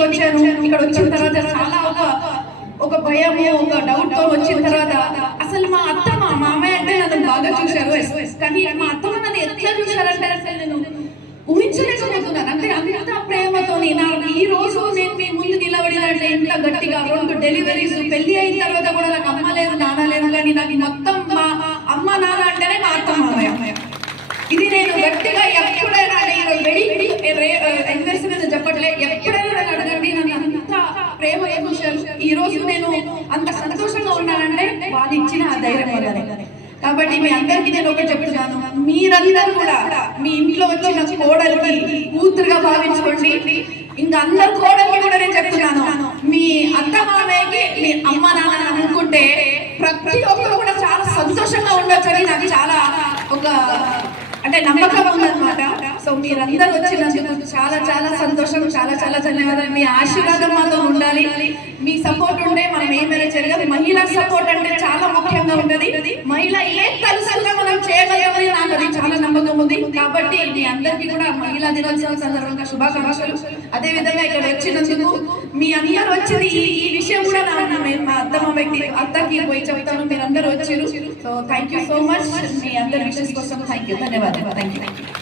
Meeting వచ్చాను. ఇక్కడ వచ్చిన తర్వాత చాలా ఒక భయము, ఒక డౌట్ తో వచ్చిన తర్వాత అసలు మా అత్త మా మామయ్య అంటే నన్ను బాగా చూశారు. కానీ మా అత్తమ్మ నన్ను ఎట్లా చూశారంటే అసలు నేను ఊహించలేకపోతున్నాను. అంటే అంత ప్రేమతో ఈ రోజు నేను మీ ముందు నిలబడినంటే ఇంత గట్టిగా 2 డెలివరీస్, పెళ్లి అయిన తర్వాత కూడా నాకు అమ్మ లేదు నాన్న లేదు, కానీ నాకు మొత్తం మా అమ్మ నాన్న అంటేనే మా అత్త మామయ్య. ఇది నేను గట్టిగా ఎప్పుడైనా ఎన్వర్స్ మీద చెప్పట్లే, ఎప్పుడైనా నన్ను అడగండి. నన్ను అంత ప్రేమ చూశారు. ఈ రోజు నేను అంత సంతోషంగా ఉన్నానంటే వాళ్ళు ఇచ్చిన ఆ ధైర్యం వల్లనే. కాబట్టి మీ అందరికీ నేను ఒకటి చెప్తున్నాను, మీరందరూ కూడా మీ ఇంట్లో వచ్చిన కోడలికి కూతురుగా భావించుకోండి. ఇంకా అందరు కోడలికి కూడా నేను చెప్తున్నాను, మీ అత్త మామయ్యకి మీ అమ్మ నాన్న అనుకుంటే ప్రతి ఒక్కరు కూడా చాలా సంతోషంగా ఉండొచ్చని నాకు చాలా అంటే నమ్మకం ఉందన్నమాట. సో మీరందరూ వచ్చినందుకు చాలా చాలా సంతోషం, చాలా చాలా ధన్యవాదాలు. మీ ఆశీర్వాదం మాతో ఉండాలి. మీ సపోర్ట్ ఉంటే మనం ఏమైనా జరగదు. మహిళా సపోర్ట్ అంటే చాలా ముఖ్యంగా ఉంటది. మహిళ ఏం తలుసుగా మనం చేయగలమని నాకు అది చాలా నమ్మకం ఉంది. కాబట్టి మీ అందరికీ కూడా మహిళా దినోత్సవం సందర్భంగా శుభాకాంక్షలు. అదే విధంగా ఇక్కడ వచ్చినందుకు మీ అందరూ వచ్చింది ఈ విషయం కూడా మా అత్తకి పోయి చెప్తాను. మీరందరూ వచ్చారు. So thank you so much. మీ అందరి విషయం కోసం థ్యాంక్ యూ, ధన్యవాదాలు. Thank you.